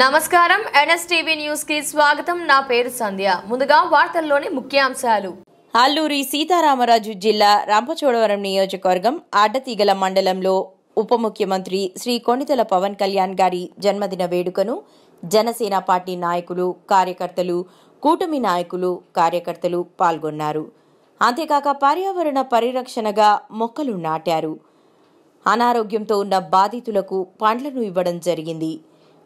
నమస్కారం NSTV news కి స్వాగతం। నా పేరు సంధ్య। ముందుగా వార్తల్లోని ముఖ్యాంశాలు। అల్లూరి సీతారామరాజు జిల్లా రంపచోడవరం నియోజకవర్గం ఆడతీగల మండలంలో ఉప ముఖ్యమంత్రి శ్రీ కొణితెల పవన్ కళ్యాణ్ గారి జన్మదిన వేడుకను జనసేన పార్టీ నాయకులు, కార్యకర్తలు, కూటమి నాయకులు, కార్యకర్తలు పాల్గొన్నారు। అంతేకాక పర్యావరణ పరిరక్షణగా మొక్కలు నాటారు। అనారోగ్యంతో ఉన్న బాధితులకు పండ్లను ఇవ్వడం జరిగింది।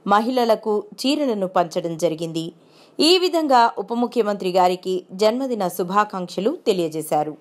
మహిళలకు చీరలను పంచడం జరిగింది। ఈ విధంగా ఉప ముఖ్యమంత్రి గారికి జన్మదిన శుభాకాంక్షలు తెలియజేశారు।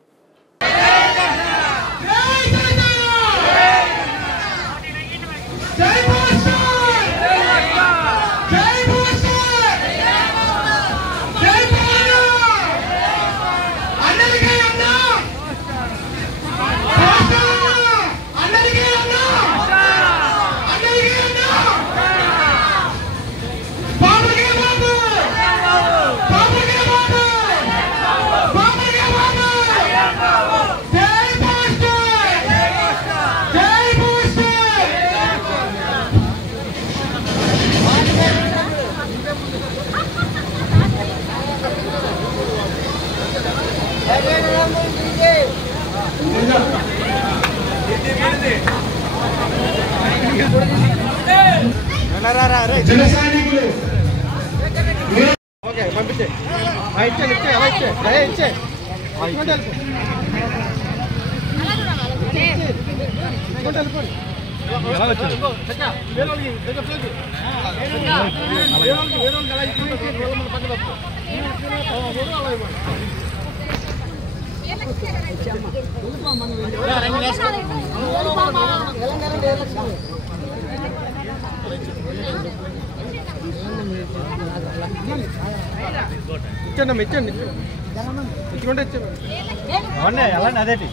అదేటి